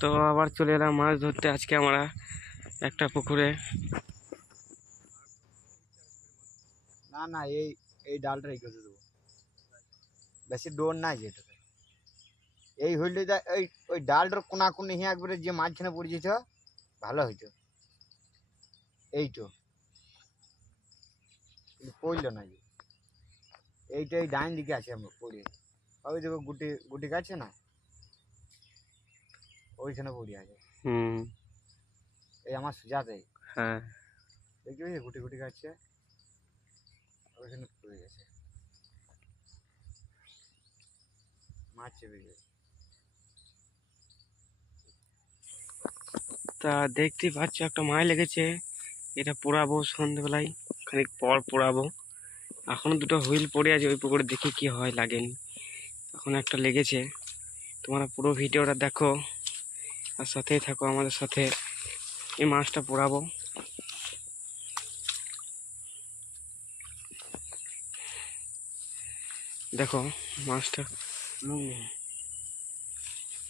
তো আবার চলে এলাম মাছ ধরতে। আজকে আমরা একটা পুকুরে না না এই এই ডালটা রেখে দেবো, বেশি ডোর নাই যেটাতে এই হইলে ওই ওই ডালটার কোনা কোনে হিয়া একবারে যে মাঝখানে পড়ে যেত ভালো হইতো। এই তো পড়ল না যে এইটা এই ডাইন দিকে আছে আমরা পড়ে, ওই দেখো গুটি গুটি গাছে না ওইখানে পড়ে আছে। এই আমার সুজাতে হ্যাঁ দেখি গুটি গুটি গাছে ওইখানে পড়ে গেছে, মাছ চেপে গেছে। তা দেখতেই পাচ্ছ একটা মাছ লেগেছে, এটা পোড়াবো সন্ধ্যেবেলায়, খানিক পর পোড়াবো। এখনো দুটো হুইল পড়ে আছে ওই পুকুরে, দেখি কি হয় লাগেনি। এখন একটা লেগেছে, তোমরা পুরো ভিডিওটা দেখো আর সাথেই থাকো আমাদের সাথে। এই মাছটা পোড়াবো। দেখো মাছটা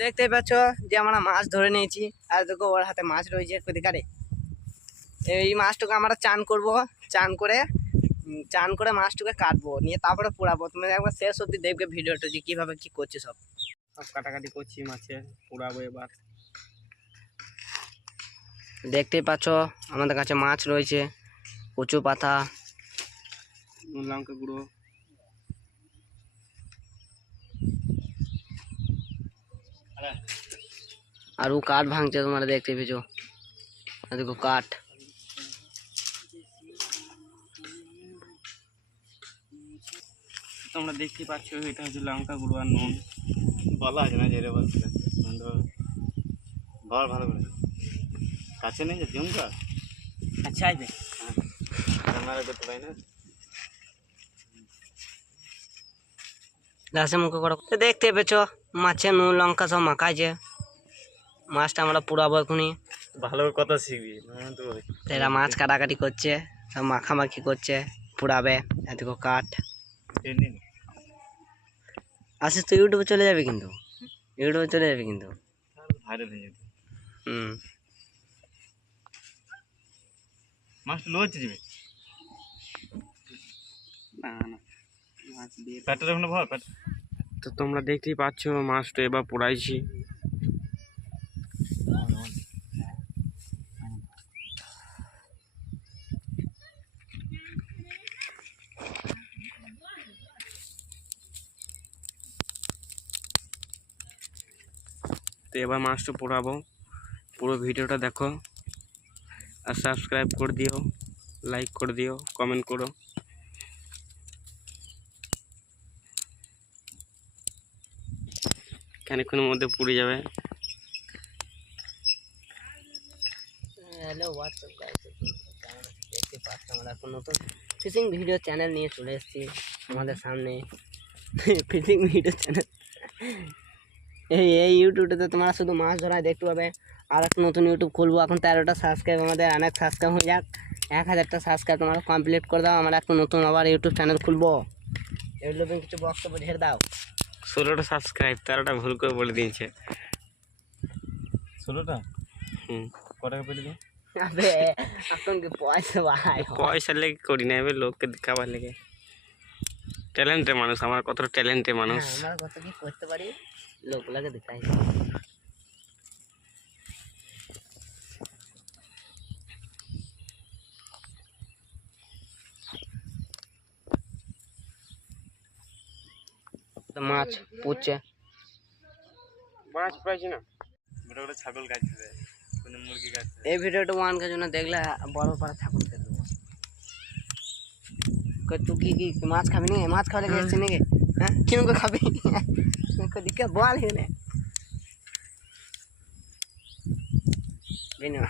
দেখতে পাচ্ছ যে আমরা মাছ ধরে নিয়েছি, আর দেখো ওর হাতে মাছ রয়েছে কোদিকারে। এই মাছটাকে আমরা চান করব, চান করে মাছটাকে কাটবো, নিয়ে তারপরে পোড়াবো। তুমি একবার শেষ অবধি দেখবে ভিডিওটা যে কিভাবে কি করছে। সব কাটাকাটি করছি মাছের, পোড়াবো এবার। দেখতেই পাচ্ছ আমাদের কাছে মাছ রয়েছে, কচু পাতা, লঙ্কা গুঁড়ো, আর ও কাঠ ভাঙছে, তোমরা দেখতে পেয়েছো। দেখো কাঠ। তোমরা দেখতে পাচ্ছ এটা হচ্ছে লঙ্কা গুঁড়ো আর নুন। বলা আছে না যে রে বলছিল ভালো ভালো করে কাছে নেই যে জমকা আচ্ছা আইবে ক্যামেরা করতে পাই না। গাছে মুখে করো। দেখতে পেয়েছো মাছে নুন লঙ্কা সব মাখাইছে। মাছটা আমরা পুরাবো এখনই। ভালো কথা শিখবি এরা মাছ কাটাকাটি করছে, সব মাখামাখি করছে, পুরাবে। এদিকে কাঠ। আসিস তো ইউটিউবে চলে যাবে কিন্তু, ইউটিউবে চলে যাবে কিন্তু। ভাইরাল হয়ে যাবে। মাছটা লোচ্ছে যাবে না না মাছ দিয়ে প্যাটটা যখন ভর প্যাট। তো তোমরা দেখতেই পাচ্ছ মাছটা এবার পোড়াইছি। তো এবার মাছটা পোড়াবো, পুরো ভিডিওটা দেখো আর সাবস্ক্রাইব করে দিও, লাইক করে দিও, কমেন্ট করো। খানিকক্ষণের মধ্যে পুড়ে যাবে। হ্যালো হোয়াটসঅ্যাপ গাইস, দেখতে পাচ্ছ আমরা এখন নতুন ফিশিং ভিডিও চ্যানেল নিয়ে চলে এসেছি আমাদের সামনে। ফিশিং ভিডিও চ্যানেল এই ইউটিউবটাতে তোমরা শুধু মাছ ধরায় দেখতে পাবে। আর একটা নতুন ইউটিউব খুলবো, এখন 13টা সাবস্ক্রাইব, আমাদের অনেক সাবস্ক্রাইব হয়ে যাক, 1000টা সাবস্ক্রাইব তোমরা কমপ্লিট করে দাও। আমরা একটা নতুন আবার ইউটিউব চ্যানেল খুলবো। এগুলো কিছু বক্তব্য ঝেড়ে দাও। 16টা সাবস্ক্রাইব, 13টা ভুল করে বলে দিয়েছে। 16টা কত টাকা পেলি? আবে এখন কি পয়সা ভাই? পয়সা লেগে করি না, এবার লোককে দেখাবার লেগে। ট্যালেন্টের মানুষ, আমার কতটা ট্যালেন্টের মানুষ। আমরা কত কি করতে পারি, লোকগুলোকে দেখাই। মাছ পুচ্ছে, মাছ পাইছি না। ওটা ওটা ছাগল গাছে, কোনো মুরগি গাছে। এই ভিডিওটা ওয়ানকে জন্য দেখলে বড় পাড়া ছাগল খেতে দেবো। তুই কি মাছ খাবি নাকি? মাছ খাওয়া লেগে এসছি নাকি? হ্যাঁ কিরকম করে খাবি? দিকে বল হেনে বিনা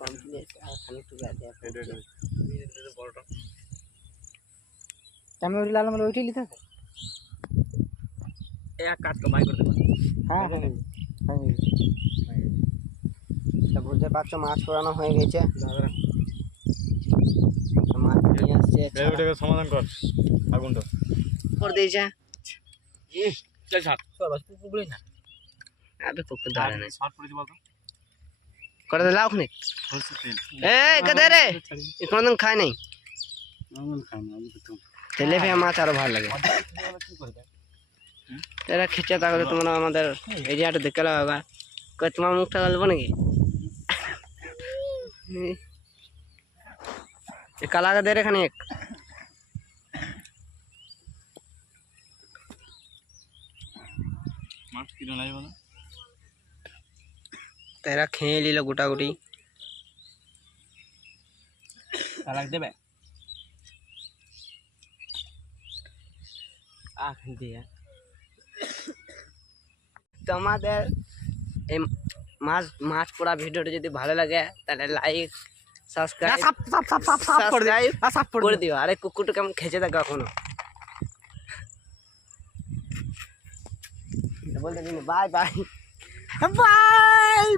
কমপ্লিট। আর খানিকটু গাছে বড়টা আমি ওই লাল মাল ওইটাই লিখে এক কাজ তো বাই করতে পারি। হ্যাঁ তা বুঝতে পারছো মাছ পোড়ানো হয়ে গেছে। মাছ নিয়ে আসছে, সমাধান কর আগুনটা করে দিয়েছে। আবে পুকুর ধরে নাই করে দিলাও ওখানে কে দে রে কোনদিন খাই নাই তেলেপিয়া মাছ আরো ভালো লাগে এরা খেচে থাকলে তোমরা আমাদের এরিয়াটা দেখে লাগা কই তোমার মুখটা গল্প নাকি কালাকে দে রে এখানে এক তেরা খেয়ে নিল গোটাগুটি দেবে তোমাদের এই মাছ মাছ পড়া ভিডিওটা যদি ভালো লাগে তাহলে লাইক সাবস্ক্রাইব করে দিও আরে কুকুরটা কেমন খেচে থাকো এখনো বলতে বাই বাই বাই